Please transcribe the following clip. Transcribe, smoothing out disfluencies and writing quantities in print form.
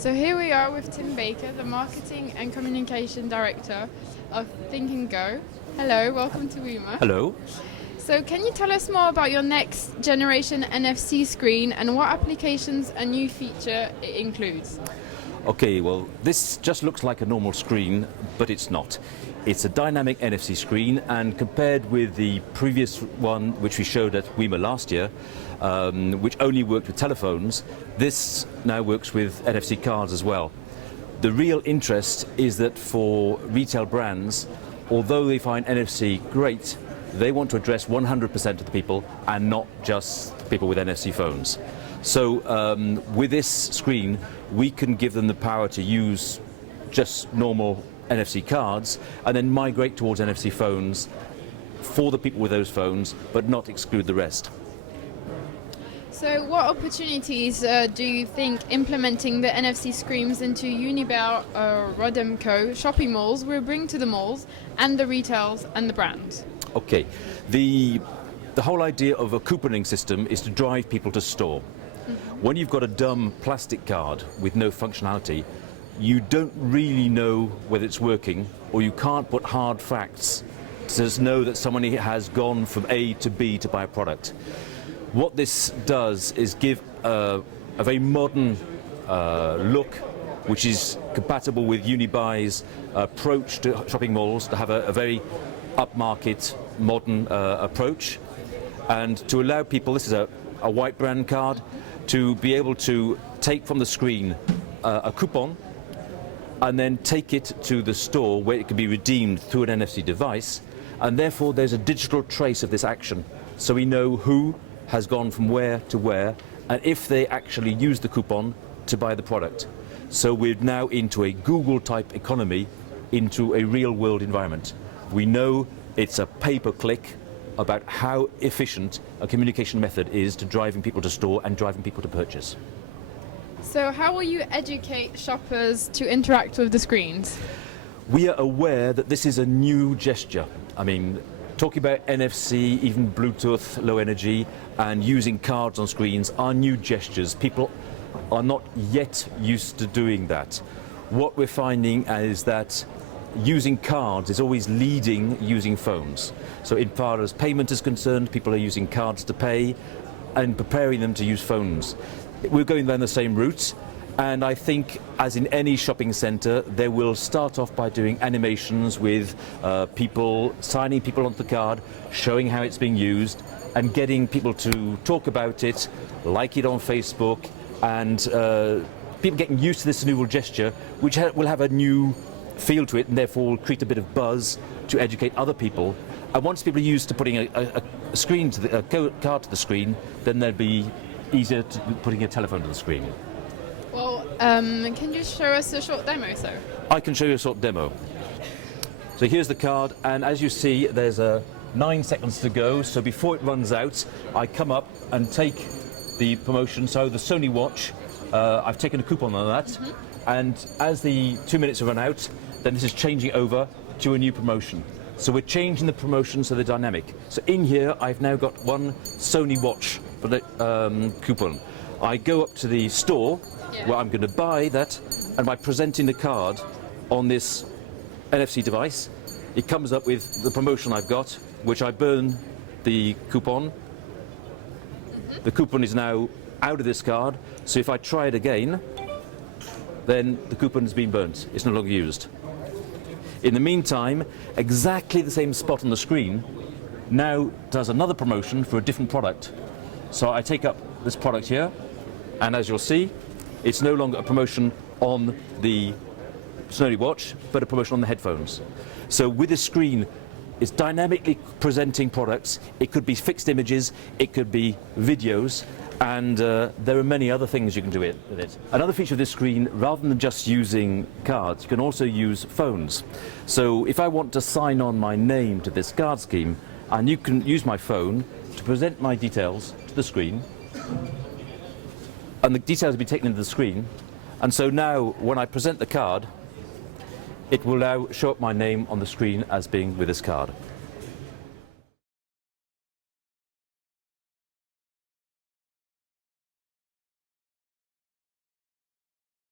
So here we are with Tim Baker, the Marketing and Communication Director of Think & Go. Hello, welcome to WUMA. Hello. So can you tell us more about your next generation NFC screen and what applications and new feature it includes? Okay, well, this just looks like a normal screen, but it's not. It's a dynamic NFC screen, and compared with the previous one, which we showed at WUMA last year, which only worked with telephones, this now works with NFC cards as well. The real interest is that for retail brands, although they find NFC great, they want to address 100% of the people and not just people with NFC phones. So with this screen, we can give them the power to use just normal NFC cards and then migrate towards NFC phones for the people with those phones, but not exclude the rest. So what opportunities do you think implementing the NFC screens into Unibail-Rodamco Shopping Malls will bring to the malls and the retails and the brands? Okay, the whole idea of a couponing system is to drive people to store. When you've got a dumb plastic card with no functionality, you don't really know whether it's working, or you can't put hard facts to know that somebody has gone from A to B to buy a product. What this does is give a very modern look, which is compatible with Unibuy's approach to shopping malls, to have a very upmarket, modern approach, and to allow people, this is a white brand card, to be able to take from the screen a coupon and then take it to the store where it can be redeemed through an NFC device, and therefore there's a digital trace of this action, so we know who has gone from where to where and if they actually use the coupon to buy the product. So we're now into a Google type economy, into a real world environment. We know it's a pay-per-click about how efficient a communication method is to driving people to store and driving people to purchase. So how will you educate shoppers to interact with the screens? We are aware that this is a new gesture. I mean, talking about NFC, even Bluetooth, low energy, and using cards on screens are new gestures. People are not yet used to doing that. What we're finding is that using cards is always leading using phones. So in far as payment is concerned, people are using cards to pay and preparing them to use phones. We're going down the same route, and I think, as in any shopping centre, they will start off by doing animations with people, signing people onto the card, showing how it's being used, and getting people to talk about it, like it on Facebook, and people getting used to this new gesture, which will have a new feel to it, and therefore will create a bit of buzz to educate other people. And once people are used to putting a screen to the card to the screen, then they'll be easier to putting a telephone to the screen. Well, can you show us a short demo, sir? I can show you a short demo. So here's the card, and as you see, there's 9 seconds to go. So before it runs out, I come up and take the promotion. So the Sony watch, I've taken a coupon on that, and as the 2 minutes have run out, then this is changing over to a new promotion. So we're changing the promotion so they're dynamic. So in here, I've now got one Sony watch for the coupon. I go up to the store where I'm going to buy that, and by presenting the card on this NFC device, it comes up with the promotion I've got, which I burn the coupon. The coupon is now out of this card, so if I try it again, then the coupon has been burnt. It's no longer used. In the meantime, exactly the same spot on the screen now does another promotion for a different product. So I take up this product here, and as you'll see, it's no longer a promotion on the Sony watch, but a promotion on the headphones. So with this screen, it's dynamically presenting products. It could be fixed images, it could be videos, and there are many other things you can do with it. Another feature of this screen, rather than just using cards, you can also use phones. So if I want to sign on my name to this card scheme, and you can use my phone to present my details to the screen, and the details will be taken into the screen, and so now when I present the card, it will now show up my name on the screen as being with this card.